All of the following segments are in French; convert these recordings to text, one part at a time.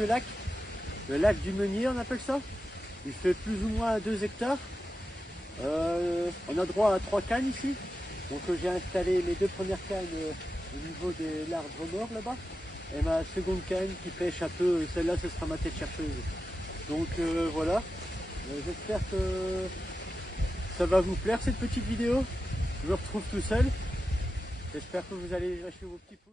merveilleux lac, le lac du Meunier on appelle ça. Il fait plus ou moins 2 hectares. On a droit à 3 cannes ici. Donc j'ai installé les 2 premières cannes au niveau des larves nord là-bas. Et ma seconde canne qui pêche un peu, celle-là ce sera ma tête chercheuse. Donc voilà, j'espère que ça va vous plaire cette petite vidéo. Je me retrouve tout seul. J'espère que vous allez lâcher vos petits pouces.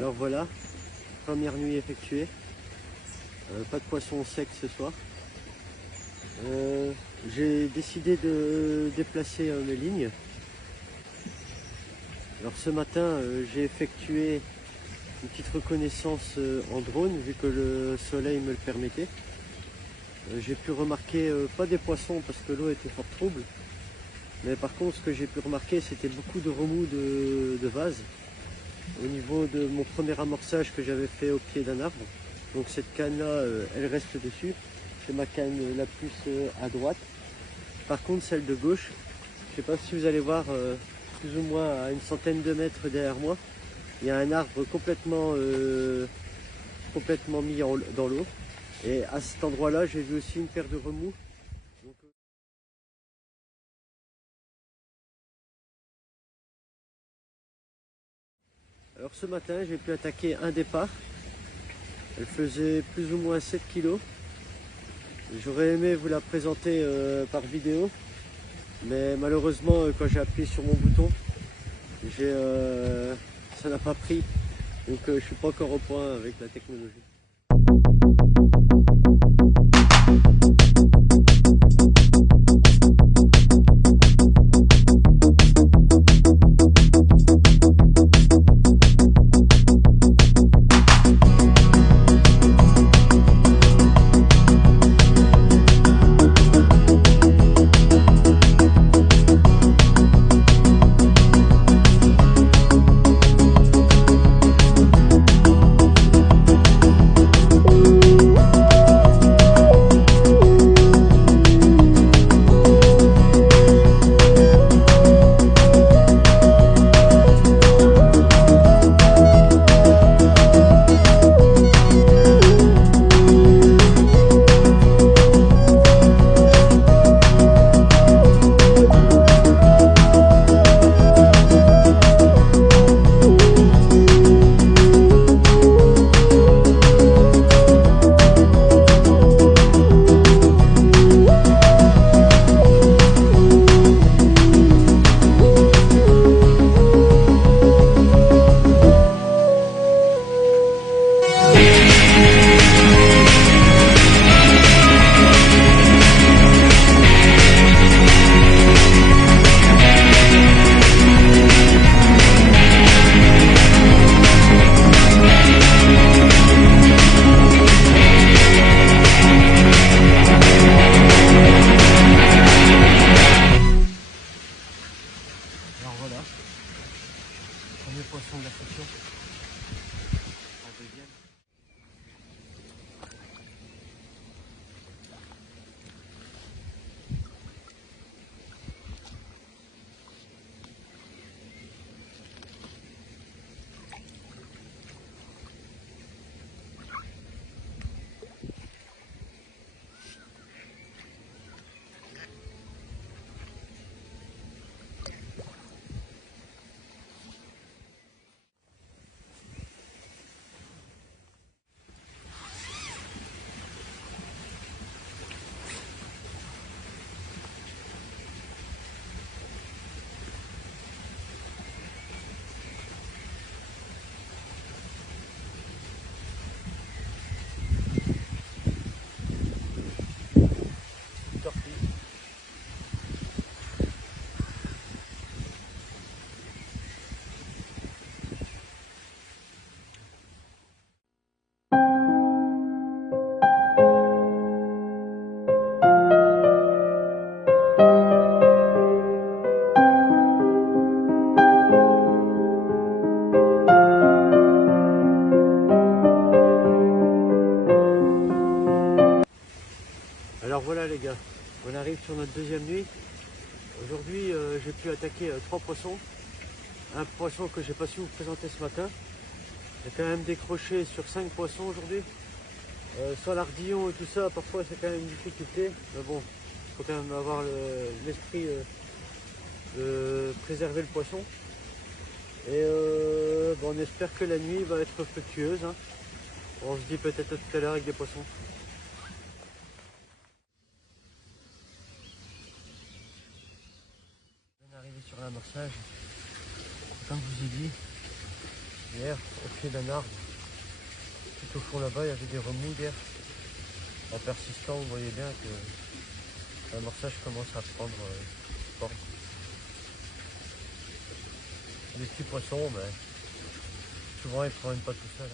Alors voilà, première nuit effectuée, pas de poisson sec ce soir. J'ai décidé de déplacer mes lignes. Alors ce matin j'ai effectué une petite reconnaissance en drone vu que le soleil me le permettait. J'ai pu remarquer pas des poissons parce que l'eau était fort trouble, mais par contre ce que j'ai pu remarquer c'était beaucoup de remous de vase au niveau de mon premier amorçage que j'avais fait au pied d'un arbre. Donc cette canne là elle reste dessus, c'est ma canne la plus à droite. Par contre celle de gauche, je ne sais pas si vous allez voir plus ou moins à une centaine de mètres derrière moi, il y a un arbre complètement mis dans l'eau, et à cet endroit là j'ai vu aussi une paire de remous. Donc, alors ce matin j'ai pu attaquer un départ, elle faisait plus ou moins 7 kg. J'aurais aimé vous la présenter par vidéo, mais malheureusement quand j'ai appuyé sur mon bouton, ça n'a pas pris, donc je suis pas encore au point avec la technologie. Alors voilà les gars, on arrive sur notre deuxième nuit. Aujourd'hui j'ai pu attaquer 3 poissons. Un poisson que j'ai pas su vous présenter ce matin. J'ai quand même décroché sur 5 poissons aujourd'hui. Sans l'ardillon et tout ça, parfois c'est quand même une difficulté. Mais bon, il faut quand même avoir l'esprit de préserver le poisson. Et bon, on espère que la nuit va être fructueuse. Hein. On se dit peut-être tout à l'heure avec des poissons. On est arrivé sur l'amorçage. Comme je vous ai dit, hier, au pied d'un arbre, tout au fond là-bas, il y avait des remues hier. La persistant, vous voyez bien que l'amorçage commence à prendre forme. Les petits poissons, ben, souvent ils ne prennent pas tout ça. Là.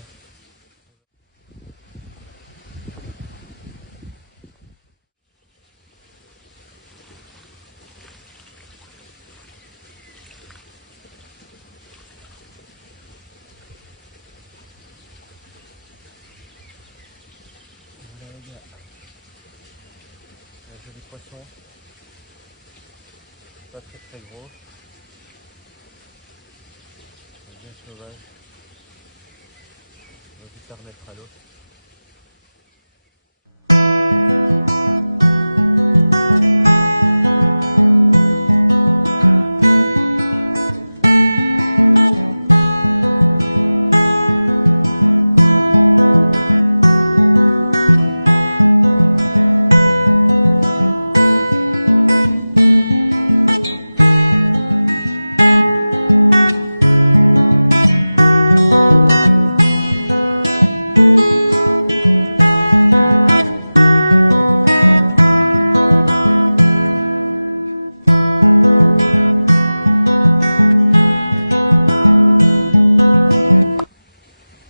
J'ai des poissons, pas très gros, bien sauvages. On va tout faire remettre à l'eau.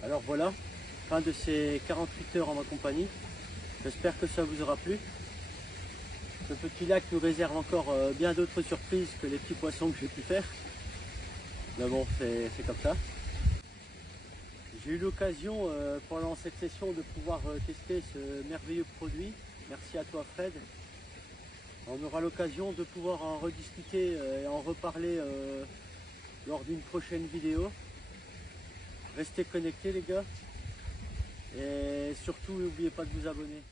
Alors voilà, fin de ces 48 heures en ma compagnie. J'espère que ça vous aura plu. Ce petit lac nous réserve encore bien d'autres surprises que les petits poissons que j'ai pu faire. Mais bon, c'est comme ça. J'ai eu l'occasion pendant cette session de pouvoir tester ce merveilleux produit. Merci à toi Fred. On aura l'occasion de pouvoir en rediscuter et en reparler lors d'une prochaine vidéo. Restez connectés les gars. Et surtout n'oubliez pas de vous abonner.